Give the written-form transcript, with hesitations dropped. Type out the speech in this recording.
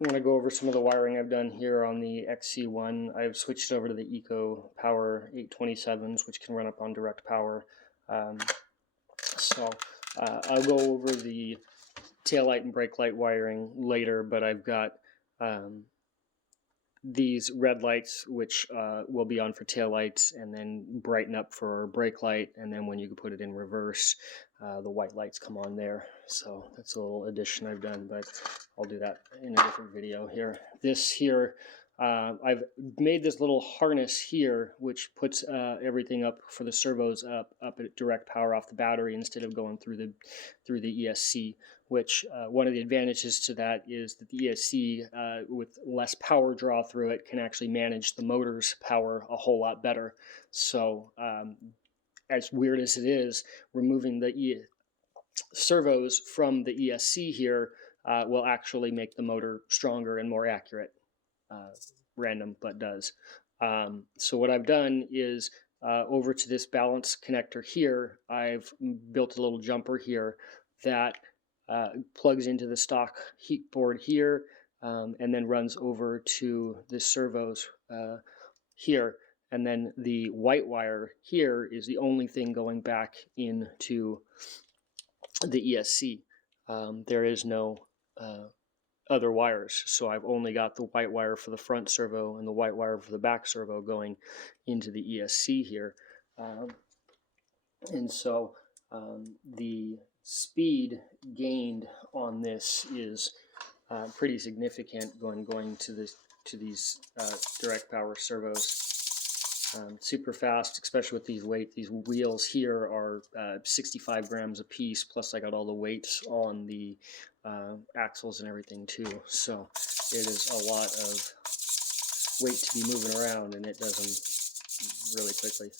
I'm going to go over some of the wiring I've done here on the XC-1. I've switched over to the Eco Power 827s, which can run up on direct power. I'll go over the taillight and brake light wiring later, but I've got these red lights, which will be on for tail lights, and then brighten up for brake light, and then when you put it in reverse, the white lights come on there. So that's a little addition I've done, but I'll do that in a different video here. This here, I've made this little harness here, which puts everything up for the servos up at direct power off the battery instead of going through the ESC. Which one of the advantages to that is that the ESC, with less power draw through it, can actually manage the motor's power a whole lot better. So as weird as it is, removing the servos from the ESC here will actually make the motor stronger and more accurate. Random, but does. So what I've done is over to this balance connector here, I've built a little jumper here that plugs into the stock heat board here, and then runs over to the servos here, and then the white wire here is the only thing going back into the ESC. There is no other wires, so I've only got the white wire for the front servo and the white wire for the back servo going into the ESC here. And so the speed gained on this is pretty significant going to these direct power servos. Super fast, especially with these weight. These wheels here are 65 grams a piece, plus I got all the weights on the axles and everything too. So it is a lot of weight to be moving around, and it does them really quickly.